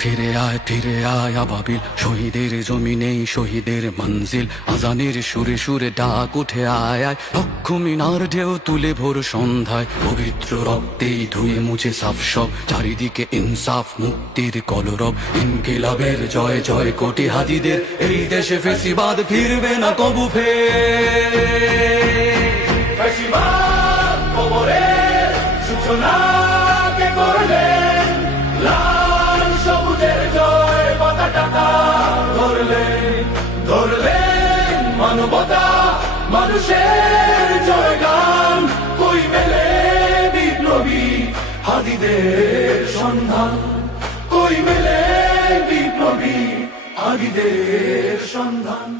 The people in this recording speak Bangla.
ফিরে আয় আবাবিল, শহীদের জমিনেই শহীদের মঞ্জিল। আজানের সুরে সুরে ডাক উঠে আয় আয়, লক্ষ মিনার ঢেউ তুলে ভোর সন্ধ্যায়। পবিত্র রক্তেই ধুয়ে মুছে সাফ সব, চারিদিকে ইনসাফ মুক্তির কলরব। ইনকিলাবের জয় জয় কোটি হাদিদের, এই দেশে ফেসিবাদ ফিরবে না কবু ফের। ফ্যাসিবাদ কবরের সূচনা কে করলেন? লাল সবুজের জয় পতাকাটা ধরলেন মানবতা মানুষের জয়গান। কই মেলে বিপ্লবী হাদিদের সন্ধান? কই মেলে বিপ্লবী হাদিদের সন্ধান?